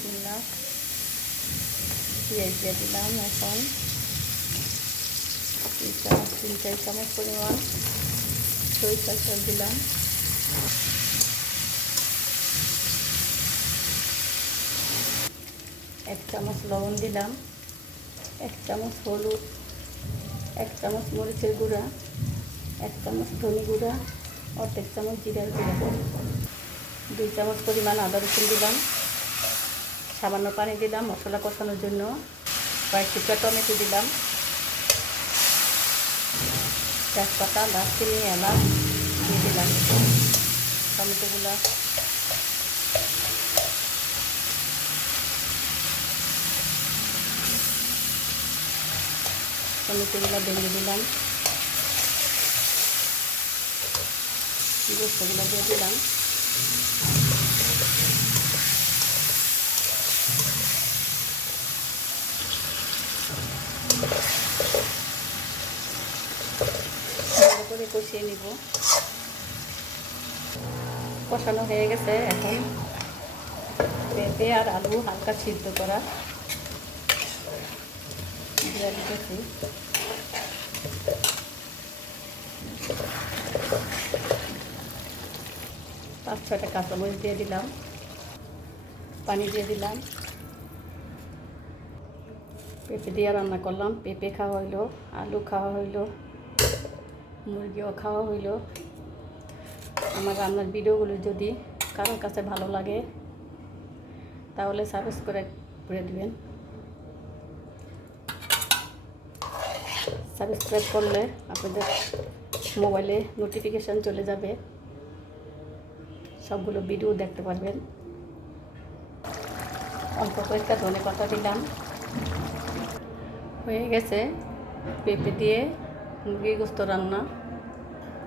বিসমিল্লাহ। পেঁয়াজ দিয়ে দিলাম। এখন 3-4 চামচ পরিমাণ সরিষার তেল দিলাম। এক চামচ লবণ দিলাম, 1 চামচ হলুদ, 1 চামচ মরিচের গুঁড়া, 1 চামচ ধনে গুঁড়া, 1 চামচ জিরার গুঁড়া, 2 চামচ পরিমাণ আদা রসুন দিলাম। সামান্য পানি দিলাম মশলা কষানোর জন্য। কয়েক টুকরা টমেটো দিলাম। তেজপাতা, দারচিনি, এলাচ দিয়ে দিলাম। টমেটোগুলো ভেঙে দিলাম। গোস্তগুলো দিয়ে দিলাম। ভালো করে কষিয়ে নিব। কষানো হয়ে গেছে। এখন পেঁপে আর আলু হালকা সিদ্ধ করা দিয়ে দিতেছি। 5-6টা কাঁচামরিচ দিয়ে দিলাম। পানি দিয়ে দিলাম। পেঁপে দিয়ে রান্না করলাম। পেঁপে খাওয়া হইলো, আলু খাওয়া হইলো, মুরগিও খাওয়া হইলো। আমার রান্নার ভিডিওগুলো যদি কারোর কাছে ভালো লাগে তাহলে সাবস্ক্রাইব করে দিবেন। সাবস্ক্রাইব করলে আপনাদের মোবাইলে নোটিফিকেশান চলে যাবে, সবগুলো ভিডিও দেখতে পারবেন। অল্প কয়েকটা ধনে পাতা দিলাম। হয়ে গেছে পেঁপে দিয়ে মুরগির গোস্ত রান্না।